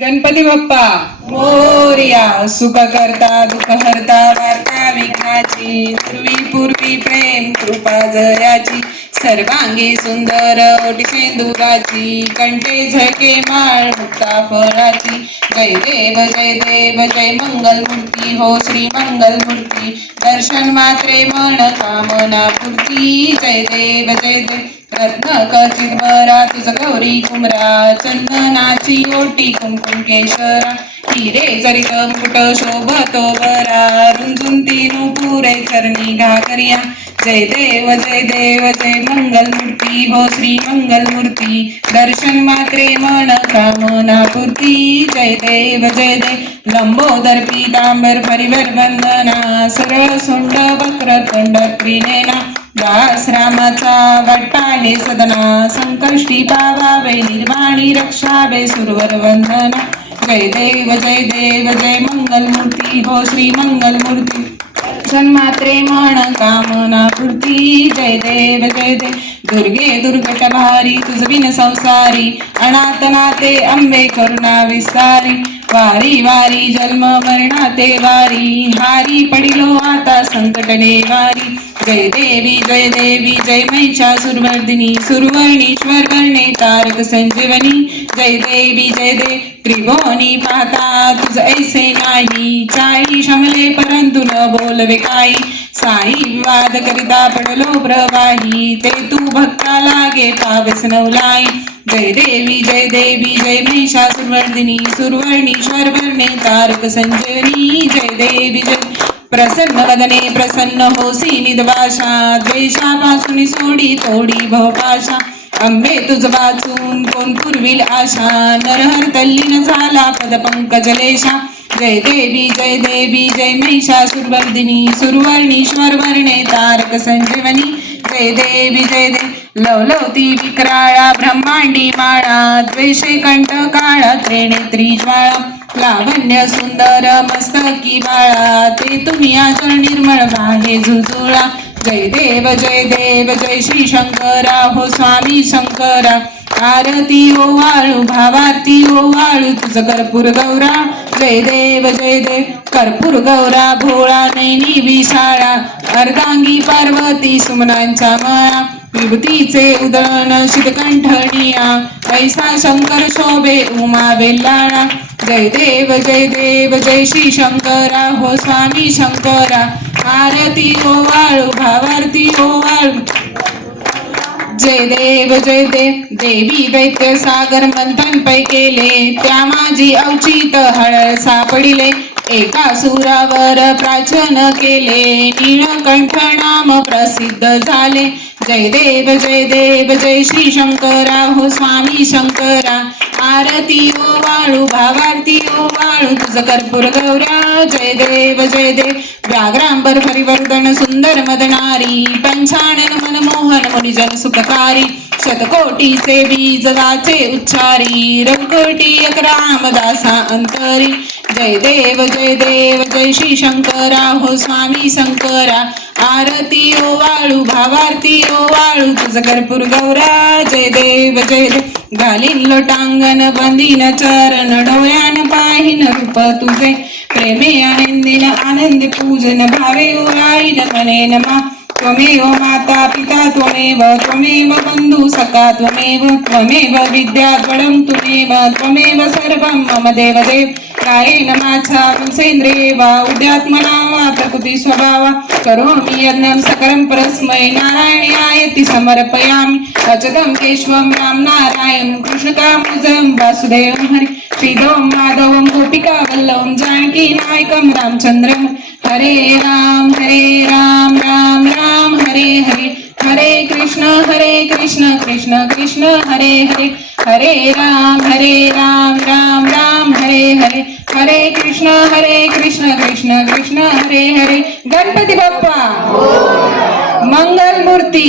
गणपती बाप्पा. मोरया. सुख करता दुःख हरता वार्ता विघ्नाची. पूर्वी पूर्वी प्रेम कृपा जयाची. सर्वांगी सुंदर ओटी सेंदुराची कंठे झके माळ मुक्ता फळाची. जय देव जय देव जय मंगल मूर्ती हो श्री मंगल मूर्ती दर्शन मात्रे मन कामना पूर्ती. जय देव जय देव. रत्न कचित बरा तुझ गौरी कुमरा चंदनाची ओटी कुंकुम केशरा हिरे जरित मुकुट शोभतो बरा रुंजून तीनु पुरे चरणी घाकरिया जय देव जय देव जय मंगल मूर्ती हो श्री मंगल मूर्ती दर्शन मात्रे मन कामना पूर्ती जय देव जय देव लंबोदर पीतांबर परिवर वंदना सरळ सुंड वक्र कंड त्रिनेना दास रामाचा वाटपा आहे सदना संकष्टी पावावे निर्वाणी रक्षावे सुरवर वंदना. जय देव जय देव जय मंगल मूर्ती हो श्री मंगल मूर्ती दर्शन मात्रे मन कामना पूर्ती जय देव जय देव. दुर्गे दुर्गट भारी तुझ बिन संसारी अनाथ नाते अंबे करुणा विस्तारी. वारी वारी जन्म मरणाते वारी हारी पडिलो आता संकटने वारी. जय देवी जय देवी जय महिषासुरवर्धिनी सुरवर्णीश्वर वर्णे तारक संजीवनी जय देवी जय देव त्रिभुवनी पाहता तुझ ऐसे नाही चाळी शमले परंतु न बोलवे काही साई वाद करिता पडलो प्रवाही ते तू भक्ता लागे पावस नवलाई. जय देवी जय देवी जय महिषासुरवर्धिनी सुरवर्णीश्वर वर्णे तारक संजीवनी जय देवी जय प्रसन्न वदने प्रसन्न होसी निदवाशा द्वेषापासून सोडी तोडी भवपाशा अंबे तुझ वाचून कोण पुरविल आशा? नरहर तल्लीन झाला पद पंकजलेशा. जय देवी जय देवी जय महिषा सुरवर्दिनी. सुरवर्णीश्वर वर्णे तारक संजीवनी. जय देवी जय देवी लवलवती विक्राळा ब्रह्मांडी माळा. द्वेषे कंठ काळा त्रिनेत्री ज्वाळा लावण्य सुंदर मस्तकी बाळा ते तुम्ही आचर निर्मळ बाहे झुजुळा जय देव जय देव जय श्री शंकरा हो स्वामी शंकरा. आरती ओ वाळू भावारती ओ वाळू तुझ कर्पूर गौरा. जय देव जय देव कर्पूर गौरा भोळा नैनी विशाळा अर्धांगी पार्वती सुमनांच्या मळा. विभूतीचे उदळण शितकंठणिया ऐसा शंकर शोभे उमा बेल्लाणा जय देव जय देव जय श्री शंकरा हो स्वामी शंकरा. आरती ओ वाळू भावारती ओ वाळू जय देव जय देव देवी दैत्य सागर मंथन पै केले त्या माझी अवचित हळ सापडिले. एका सुरावर प्राचन केले. नीळकंठ नाम प्रसिद्ध झाले. जय देव जय देव जय श्री शंकरा हो स्वामी शंकरा. आरती ओ वाळू भावारती ओ वाळू तुझ कर्पूर गौरा. जय देव जय देव. व्याघ्रांबर परिवर्तन सुंदर मदनारी. पंचानन मनमोहन मुनिजन सुखकारी. शतकोटीचे बीज वाचे उच्चारी रवकोटी रामदासा अंतरी। जय देव जय देव जय श्री शंकरा हो स्वामी शंकरा। आरती ओ वाळू भावारती ओ वाळू तुझ कर्पूर गौरा। जय देव जय देव। घालीन लोटांगण बंदीन चरण डोळ्यान पाहिन रूप तुझे। प्रेमे आनंदीन आनंद पूजन भावे ओ ओराईन मने नमा। त्वमेव माता पिता त्वमेव त्वमेव बन्धु सखा त्वमेव त्वमेव विद्या त्वमेव त्वमेव सर्वं मम देवदेव। कायेन माछा पुंसेन्द्रिये वा उद्यात्मना वा प्रकृतिस्वभावा करोमि यज्ञं सकलं परस्मै नारायणायति समर्पयामि। अचदं केशवं राम नारायण कृष्णकामुजं वासुदेवं हरि। श्रीधों माधवं गोपिका वल्लभं जानकी नायकं रामचन्द्रं हरे राम हरे राम राम। हरे हरे हरे कृष्ण हरे कृष्ण कृष्ण कृष्ण हरे हरे हरे राम हरे राम राम राम हरे हरे हरे कृष्ण हरे कृष्ण कृष्ण कृष्ण हरे हरे. गणपती बाप्पा मंगल मूर्ती